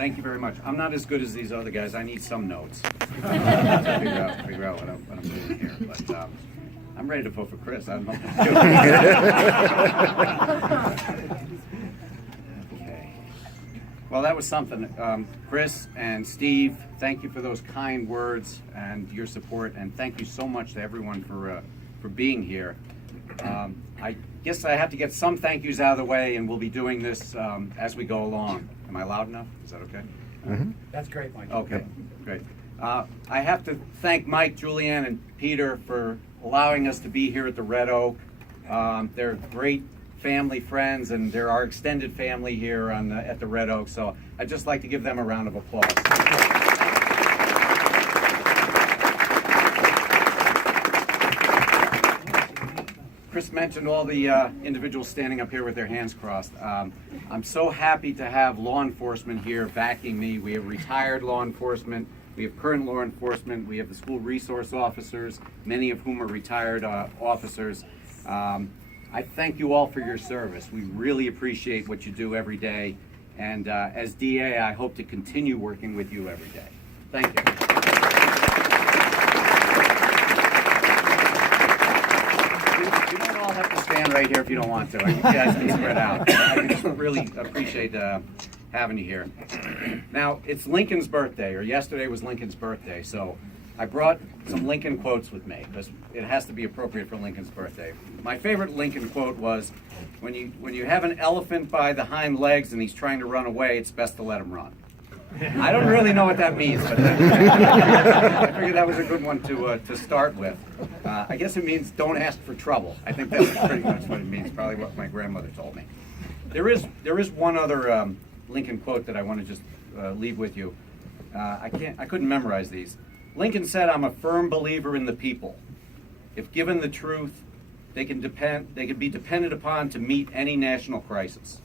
Thank you very much. I'm not as good as these other guys. I need some notes to figure out what I'm doing here. But I'm ready to vote for Chris. I don't know what to do. Okay. Well, that was something. Chris and Steve, thank you for those kind words and your support, and thank you so much to everyone for being here. I guess I have to get some thank yous out of the way, and we'll be doing this as we go along. Am I loud enough? Is that okay? Mm-hmm. That's great, Mike. Okay, great. I have to thank Mike, Julianne, and Peter for allowing us to be here at the Red Oak. They're great family friends, and they're our extended family here at the Red Oak, so I'd just like to give them a round of applause. Chris mentioned all the individuals standing up here with their hands crossed. I'm so happy to have law enforcement here backing me. We have retired law enforcement, we have current law enforcement, we have the school resource officers, many of whom are retired officers. I thank you all for your service. We really appreciate what you do every day. And as DA, I hope to continue working with you every day. Thank you. You don't all have to stand right here if you don't want to. You guys can spread out. I just really appreciate having you here. Now, it's Lincoln's birthday, or yesterday was Lincoln's birthday, so I brought some Lincoln quotes with me because it has to be appropriate for Lincoln's birthday. My favorite Lincoln quote was, when you have an elephant by the hind legs and he's trying to run away, it's best to let him run. I don't really know what that means, but I figured that was a good one to start with. I guess it means don't ask for trouble. I think that's pretty much what it means, probably what my grandmother told me. There is one other Lincoln quote that I want to just leave with you. I couldn't memorize these. Lincoln said, "I'm a firm believer in the people. If given the truth, they can be depended upon to meet any national crisis.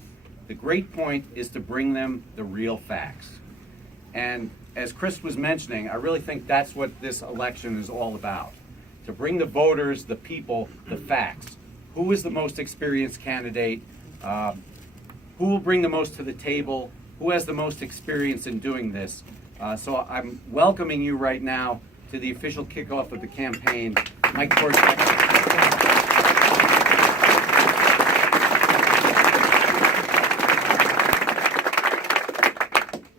The great point is to bring them the real facts." And as Chris was mentioning, I really think that's what this election is all about. To bring the voters, the people, the facts. Who is the most experienced candidate? Who will bring the most to the table? Who has the most experience in doing this? So I'm welcoming you right now to the official kickoff of the campaign. Mike Korchak.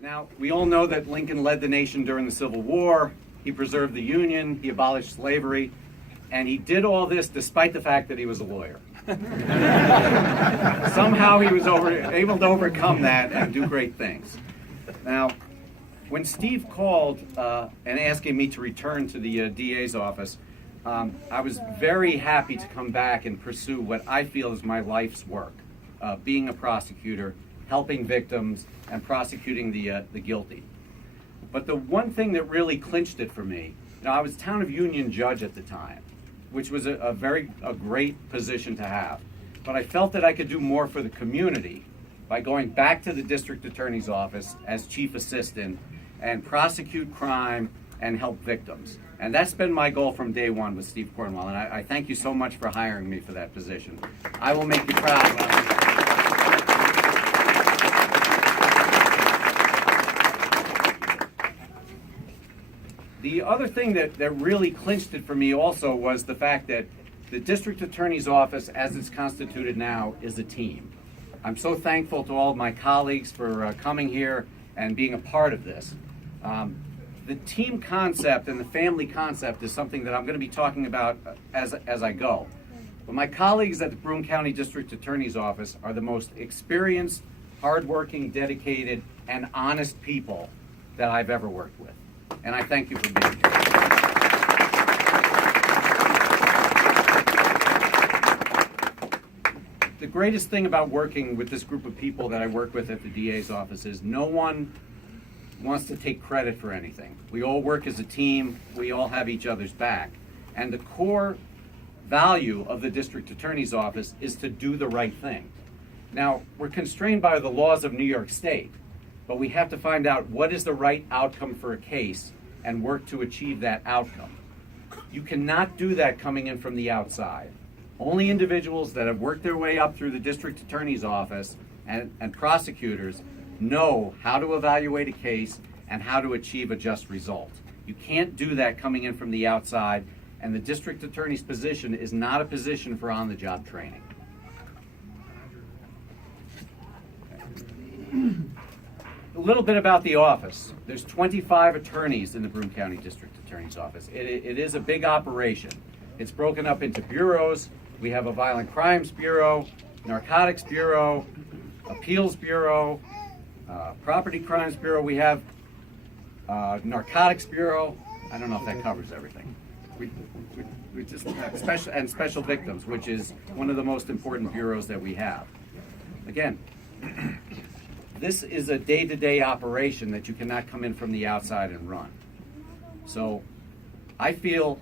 Now, we all know that Lincoln led the nation during the Civil War. He preserved the Union, he abolished slavery, and he did all this despite the fact that he was a lawyer. Somehow he was able to overcome that and do great things. Now, when Steve called and asking me to return to the DA's office, I was very happy to come back and pursue what I feel is my life's work, being a prosecutor, helping victims, and prosecuting the guilty. But the one thing that really clinched it for me, I was town of Union judge at the time, which was a great position to have. But I felt that I could do more for the community by going back to the district attorney's office as chief assistant and prosecute crime and help victims. And that's been my goal from day one with Steve Cornwell, and I thank you so much for hiring me for that position. I will make you proud. The other thing that really clinched it for me also was the fact that the district attorney's office, as it's constituted now, is a team. I'm so thankful to all of my colleagues for coming here and being a part of this. The team concept and the family concept is something that I'm going to be talking about as I go. But my colleagues at the Broome County District Attorney's Office are the most experienced, hardworking, dedicated, and honest people that I've ever worked with. And I thank you for being here. The greatest thing about working with this group of people that I work with at the DA's office is no one wants to take credit for anything. We all work as a team. We all have each other's back. And the core value of the district attorney's office is to do the right thing. Now, we're constrained by the laws of New York State, but we have to find out what is the right outcome for a case and work to achieve that outcome. You cannot do that coming in from the outside. Only individuals that have worked their way up through the district attorney's office and prosecutors know how to evaluate a case and how to achieve a just result. You can't do that coming in from the outside, and the district attorney's position is not a position for on-the-job training. A little bit about the office. There's 25 attorneys in the Broome County District Attorney's Office. It is a big operation. It's broken up into bureaus. We have a Violent Crimes Bureau, Narcotics Bureau, Appeals Bureau, Property Crimes Bureau. We have Narcotics Bureau. I don't know if that covers everything. We just have special victims, which is one of the most important bureaus that we have. Again, this is a day-to-day operation that you cannot come in from the outside and run. So I feel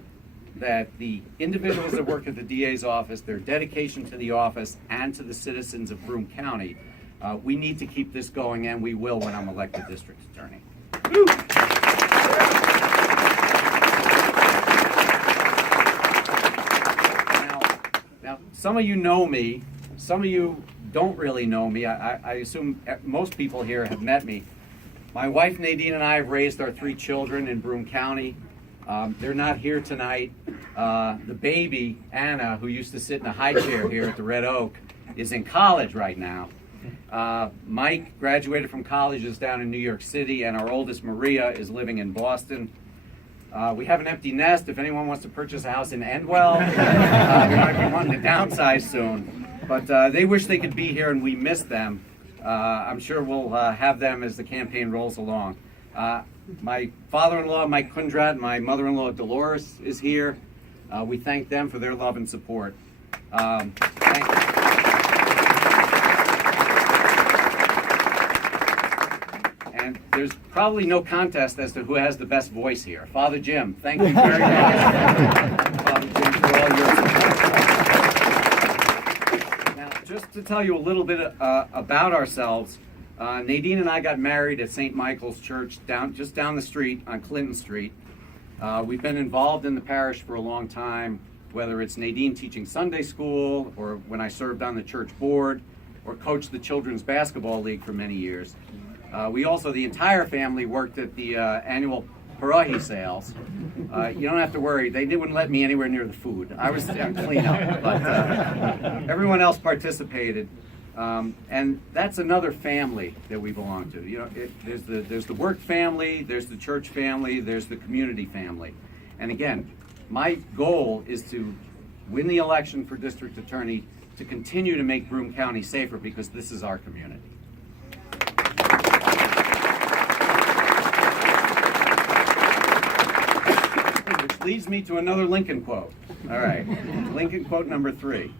that the individuals that work at the DA's office, their dedication to the office and to the citizens of Broome County, we need to keep this going, and we will when I'm elected district attorney. Now, some of you know me, some of you don't really know me. I assume most people here have met me. My wife Nadine and I have raised our 3 children in Broome County. They're not here tonight. The baby, Anna, who used to sit in a high chair here at the Red Oak, is in college right now. Mike graduated from colleges down in New York City, and our oldest, Maria, is living in Boston. We have an empty nest. If anyone wants to purchase a house in Endwell, we might be wanting to downsize soon. But they wish they could be here, and we miss them. I'm sure we'll have them as the campaign rolls along. My father-in-law, Mike Kundrat, and my mother-in-law, Dolores, is here. We thank them for their love and support. Thank you. And there's probably no contest as to who has the best voice here. Father Jim, thank you very much. Father Jim, for all your support. Now, just to tell you a little bit about ourselves, Nadine and I got married at St. Michael's Church just down the street on Clinton Street. We've been involved in the parish for a long time, whether it's Nadine teaching Sunday school, or when I served on the church board, or coached the Children's Basketball League for many years. We also, the entire family, worked at the annual Parahi sales. You don't have to worry, they wouldn't let me anywhere near the food. I was on cleanup, but everyone else participated. And that's another family that we belong to. You know, there's the work family, there's the church family, there's the community family. And again, my goal is to win the election for district attorney, to continue to make Broome County safer, because this is our community. Which leads me to another Lincoln quote. All right, Lincoln quote number 3.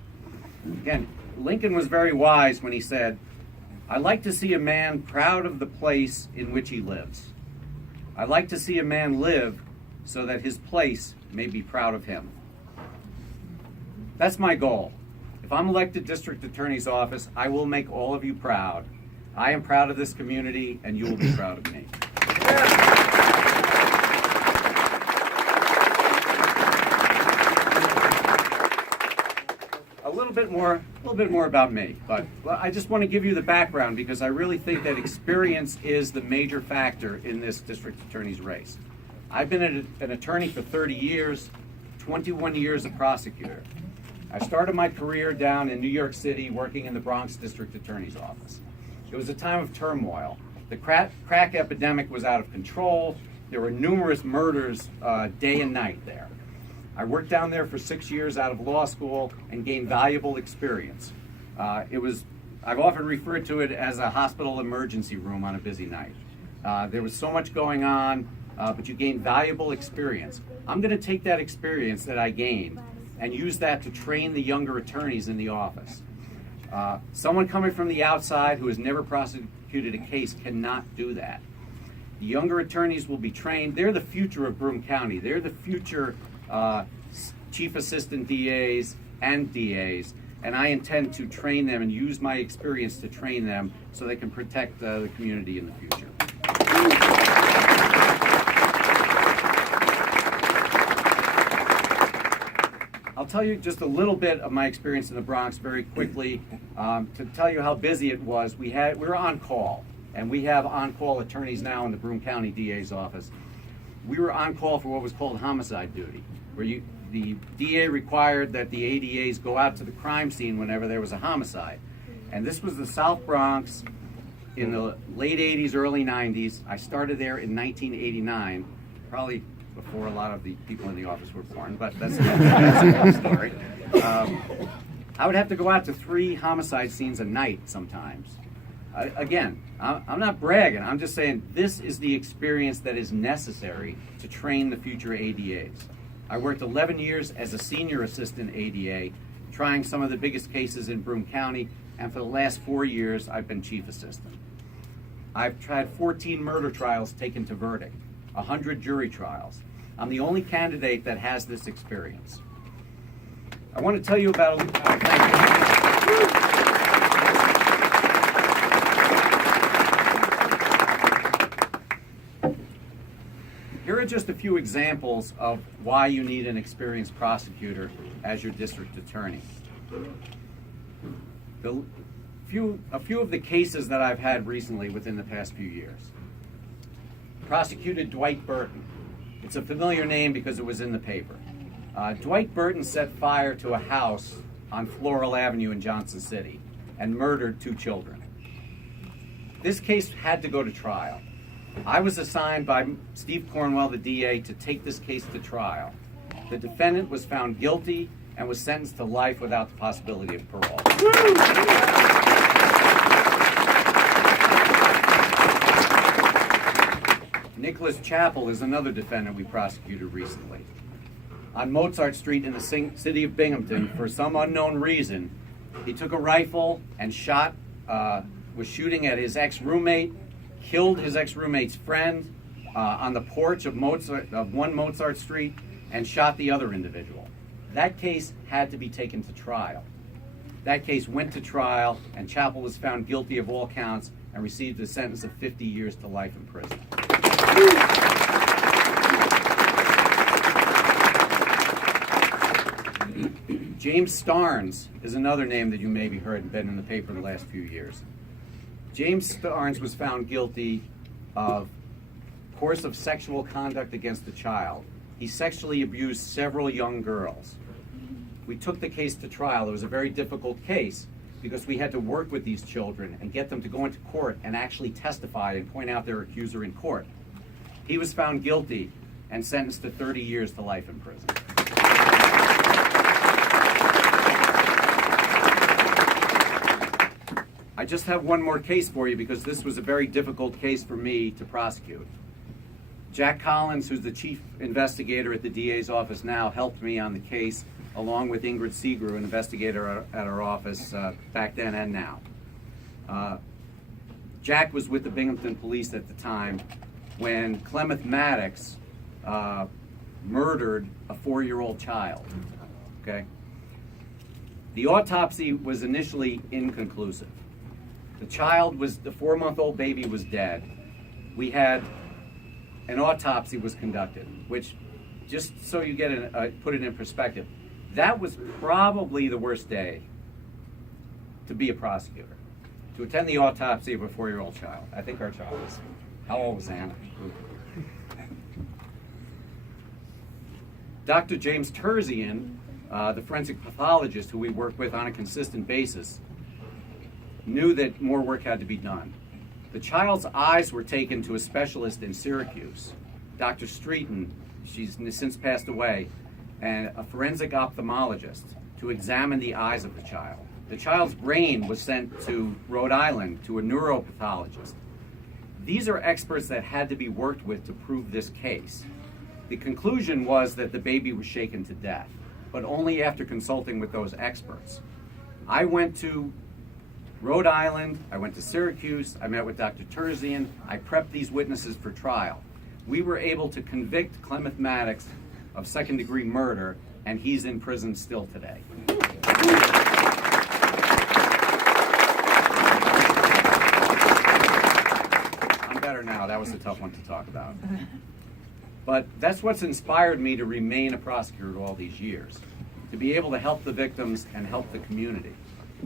Again, Lincoln was very wise when he said, "I like to see a man proud of the place in which he lives. I like to see a man live so that his place may be proud of him." That's my goal. If I'm elected district attorney's office, I will make all of you proud. I am proud of this community, and you will be proud of me. A little bit more about me, but I just want to give you the background, because I really think that experience is the major factor in this district attorney's race. I've been an attorney for 30 years, 21 years a prosecutor. I started my career down in New York City working in the Bronx District Attorney's Office. It was a time of turmoil. The crack epidemic was out of control. There were numerous murders day and night there. I worked down there for 6 years out of law school and gained valuable experience. I've often referred to it as a hospital emergency room on a busy night. There was so much going on, but you gained valuable experience. I'm going to take that experience that I gained and use that to train the younger attorneys in the office. Someone coming from the outside who has never prosecuted a case cannot do that. The younger attorneys will be trained. They're the future of Broome County. They're the future chief assistant DAs and DAs, and I intend to train them and use my experience to train them so they can protect the community in the future. I'll tell you just a little bit of my experience in the Bronx very quickly to tell you how busy it was. We were on call. and we have on-call attorneys now in the Broome County DA's office. We were on call for what was called homicide duty, where the DA required that the ADAs go out to the crime scene whenever there was a homicide. And this was the South Bronx in the late 80s, early 90s. I started there in 1989, probably before a lot of the people in the office were born, but that's another story. I would have to go out to 3 homicide scenes a night sometimes. Again, I'm not bragging. I'm just saying this is the experience that is necessary to train the future ADAs. I worked 11 years as a senior assistant ADA, trying some of the biggest cases in Broome County, and for the last 4 years, I've been chief assistant. I've tried 14 murder trials taken to verdict, 100 jury trials. I'm the only candidate that has this experience. I want to tell you about Here are just a few examples of why you need an experienced prosecutor as your district attorney. A few of the cases that I've had recently within the past few years. Prosecuted Dwight Burton. It's a familiar name because it was in the paper. Dwight Burton set fire to a house on Floral Avenue in Johnson City and murdered 2 children. This case had to go to trial. I was assigned by Steve Cornwell, the DA, to take this case to trial. The defendant was found guilty and was sentenced to life without the possibility of parole. Nicholas Chappell is another defendant we prosecuted recently. On Mozart Street in the city of Binghamton, for some unknown reason, he took a rifle and was shooting at his ex-roommate, killed his ex-roommate's friend on the porch of 1 Mozart Street, and shot the other individual. That case had to be taken to trial. That case went to trial, and Chappell was found guilty of all counts and received a sentence of 50 years to life in prison. James Starnes is another name that you maybe heard and been in the paper in the last few years. James Starnes was found guilty of course of sexual conduct against a child. He sexually abused several young girls. We took the case to trial. It was a very difficult case because we had to work with these children and get them to go into court and actually testify and point out their accuser in court. He was found guilty and sentenced to 30 years to life in prison. I just have one more case for you because this was a very difficult case for me to prosecute. Jack Collins, who's the chief investigator at the DA's office now, helped me on the case along with Ingrid Seegrew, an investigator at our office back then and now. Jack was with the Binghamton police at the time when Clemeth Maddox murdered a 4-year-old child. Okay? The autopsy was initially inconclusive. The 4-month-old baby was dead. We had an autopsy was conducted, which, just so you get put it in perspective, that was probably the worst day to be a prosecutor, to attend the autopsy of a 4-year-old child. I think our child was, how old was Anna? Dr. James Terzian, the forensic pathologist who we work with on a consistent basis, knew that more work had to be done. The child's eyes were taken to a specialist in Syracuse, Dr. Streeton, she's since passed away, and a forensic ophthalmologist to examine the eyes of the child. The child's brain was sent to Rhode Island to a neuropathologist. These are experts that had to be worked with to prove this case. The conclusion was that the baby was shaken to death, but only after consulting with those experts. I went to Rhode Island, I went to Syracuse, I met with Dr. Terzian, I prepped these witnesses for trial. We were able to convict Clemeth Maddox of second-degree murder, and he's in prison still today. I'm better now. That was a tough one to talk about. But that's what's inspired me to remain a prosecutor all these years, to be able to help the victims and help the community.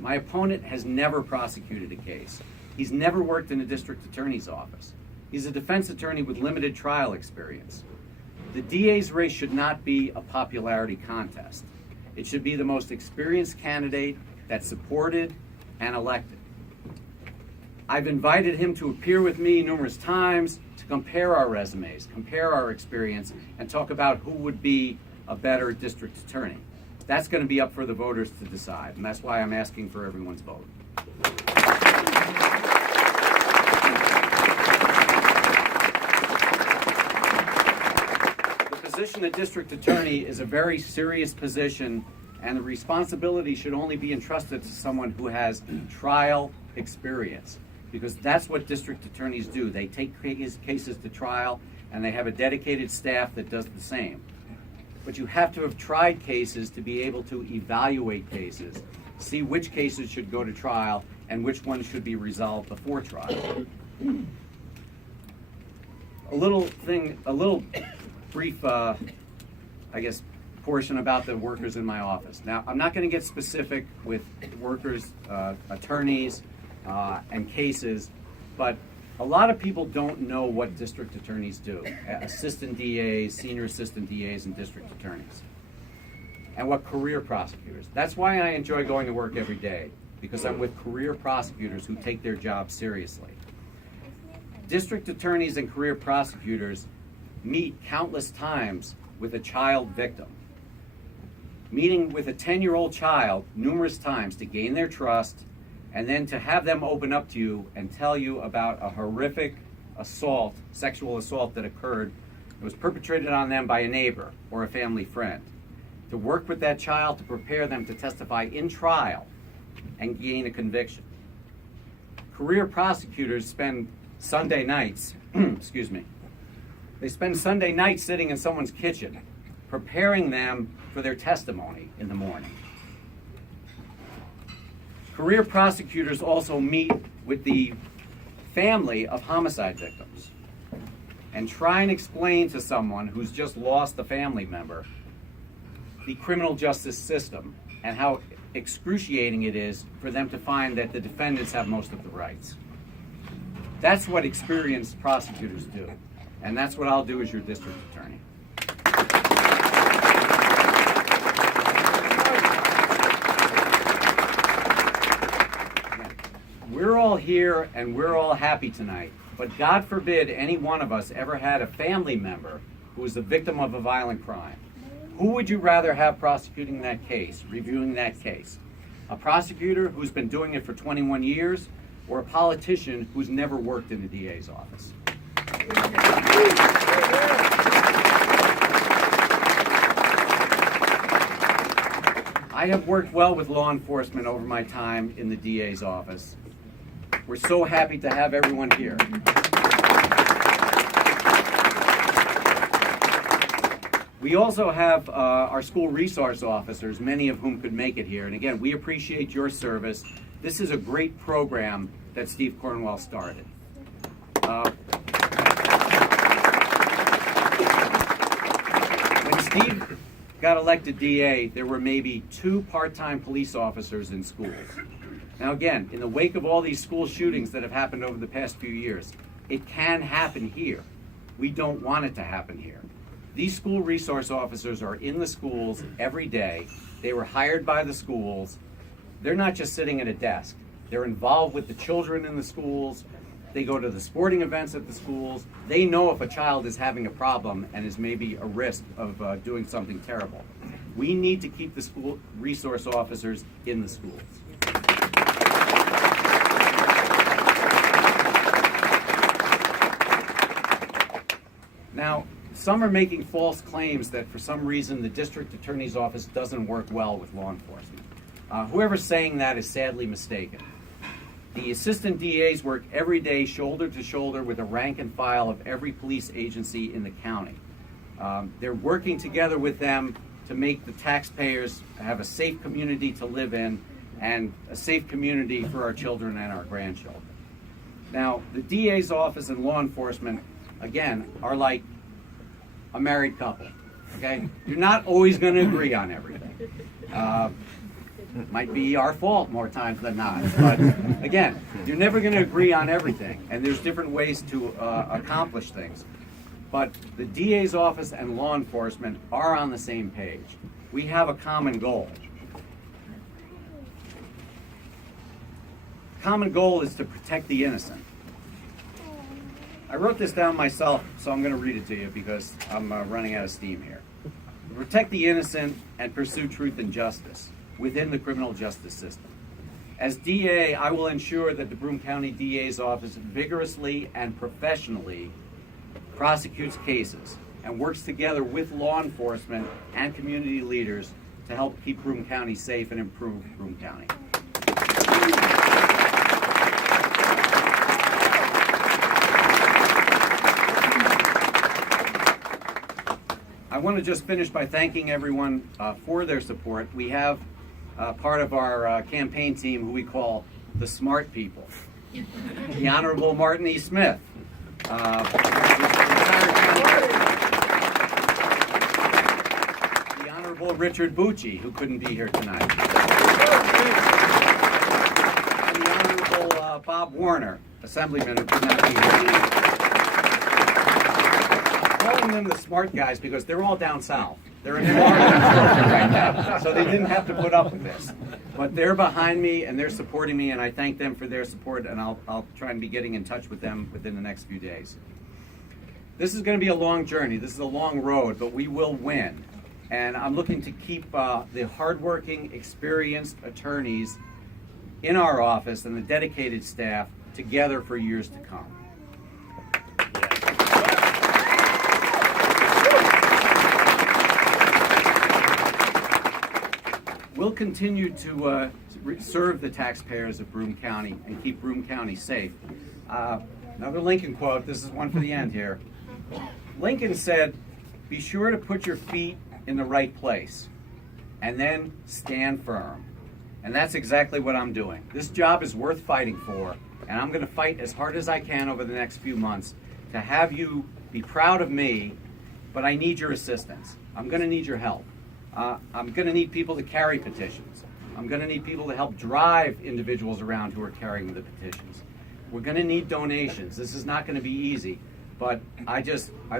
My opponent has never prosecuted a case. He's never worked in a district attorney's office. He's a defense attorney with limited trial experience. The DA's race should not be a popularity contest. It should be the most experienced candidate that's supported and elected. I've invited him to appear with me numerous times to compare our resumes, compare our experience, and talk about who would be a better district attorney. That's going to be up for the voters to decide, and that's why I'm asking for everyone's vote. The position of district attorney is a very serious position, and the responsibility should only be entrusted to someone who has trial experience, because that's what district attorneys do. They take cases to trial, and they have a dedicated staff that does the same. But you have to have tried cases to be able to evaluate cases, see which cases should go to trial and which ones should be resolved before trial. A little brief, portion about the workers in my office. Now, I'm not going to get specific with workers, attorneys, and cases, but a lot of people don't know what district attorneys do. Assistant DAs, senior assistant DAs, and district attorneys. And what career prosecutors. That's why I enjoy going to work every day, because I'm with career prosecutors who take their job seriously. District attorneys and career prosecutors meet countless times with a child victim. Meeting with a 10-year-old child numerous times to gain their trust, and then to have them open up to you and tell you about a horrific assault, sexual assault that occurred, that was perpetrated on them by a neighbor or a family friend. To work with that child to prepare them to testify in trial and gain a conviction. Career prosecutors spend Sunday nights, they spend Sunday nights sitting in someone's kitchen, preparing them for their testimony in the morning. Career prosecutors also meet with the family of homicide victims and try and explain to someone who's just lost a family member the criminal justice system and how excruciating it is for them to find that the defendants have most of the rights. That's what experienced prosecutors do, and that's what I'll do as your district attorney. We're all here and we're all happy tonight, but God forbid any one of us ever had a family member who was the victim of a violent crime. Who would you rather have prosecuting that case, reviewing that case? A prosecutor who's been doing it for 21 years, or a politician who's never worked in the DA's office? I have worked well with law enforcement over my time in the DA's office. We're so happy to have everyone here. We also have our school resource officers, many of whom could make it here. And again, we appreciate your service. This is a great program that Steve Cornwell started. When Steve got elected DA, there were maybe 2 part-time police officers in schools. Now again, in the wake of all these school shootings that have happened over the past few years, it can happen here. We don't want it to happen here. These school resource officers are in the schools every day. They were hired by the schools. They're not just sitting at a desk. They're involved with the children in the schools. They go to the sporting events at the schools. They know if a child is having a problem and is maybe a risk of doing something terrible. We need to keep the school resource officers in the schools. Now, some are making false claims that for some reason the district attorney's office doesn't work well with law enforcement. Whoever's saying that is sadly mistaken. The assistant DAs work every day shoulder to shoulder with the rank and file of every police agency in the county. They're working together with them to make the taxpayers have a safe community to live in and a safe community for our children and our grandchildren. Now, the DA's office and law enforcement, again, are like a married couple, okay? You're not always going to agree on everything. Might be our fault more times than not. But again, you're never going to agree on everything, and there's different ways to accomplish things. But the DA's office and law enforcement are on the same page. We have a common goal. Common goal is to protect the innocent. I wrote this down myself, so I'm going to read it to you because I'm running out of steam here. Protect the innocent and pursue truth and justice within the criminal justice system. As DA, I will ensure that the Broome County DA's office vigorously and professionally prosecutes cases and works together with law enforcement and community leaders to help keep Broome County safe and improve Broome County. I want to just finish by thanking everyone for their support. We have part of our campaign team who we call the smart people. The Honorable Martin E. Smith. The Honorable Richard Bucci, who couldn't be here tonight. And the Honorable Bob Warner, Assemblyman, who could not be here. Calling them the smart guys because they're all down south. They're in Florida right now, so they didn't have to put up with this. But they're behind me and they're supporting me, and I thank them for their support, and I'll try and be getting in touch with them within the next few days. This is going to be a long journey. This is a long road, but we will win. And I'm looking to keep the hardworking, experienced attorneys in our office and the dedicated staff together for years to come. We'll continue to serve the taxpayers of Broome County and keep Broome County safe. Another Lincoln quote, this is one for the end here. Lincoln said, "Be sure to put your feet in the right place and then stand firm." And that's exactly what I'm doing. This job is worth fighting for, and I'm going to fight as hard as I can over the next few months to have you be proud of me, but I need your assistance. I'm going to need your help. I'm going to need people to carry petitions. I'm going to need people to help drive individuals around who are carrying the petitions. We're going to need donations. This is not going to be easy, but I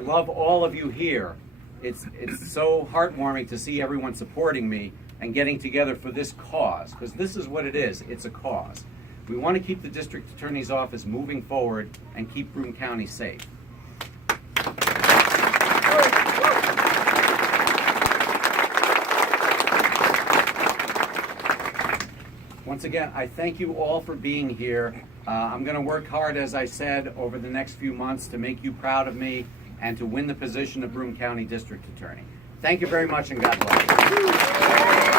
love all of you here. It's so heartwarming to see everyone supporting me and getting together for this cause, because this is what it is. It's a cause. We want to keep the district attorney's office moving forward and keep Broome County safe. Once again, I thank you all for being here. I'm going to work hard, as I said, over the next few months to make you proud of me and to win the position of Broome County District Attorney. Thank you very much, and God bless.